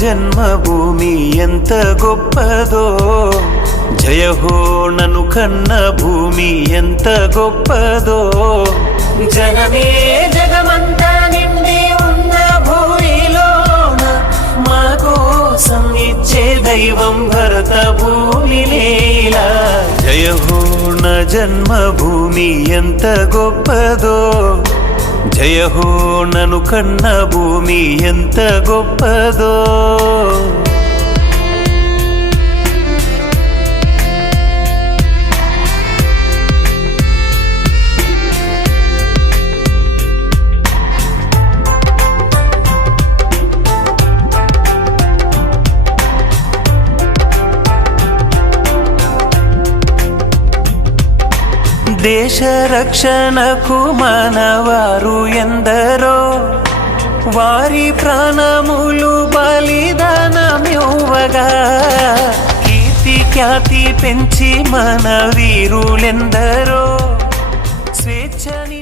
జన్మభూమి ఎంత గొప్పదో, జయ హో నన్ను కన్న భూమి ఎంత గొప్పదో. జనమే జగమంతా నిండి ఉన్న భూమిలోన మా కోసం ఇచ్చే దైవం భరత భూమి నేల. జయ హో నా జన్మభూమి ఎంత గొప్పదో, జయ హో నన్ను కన్న భూమి ఎంత గొప్పదో. దేశ రక్షణకు మనవారు ఎందరో, వారి ప్రాణములు బలిదానమివ్వగా, కీర్తి ఖ్యాతి పెంచి మన వీరులెందరో, స్వేచ్ఛని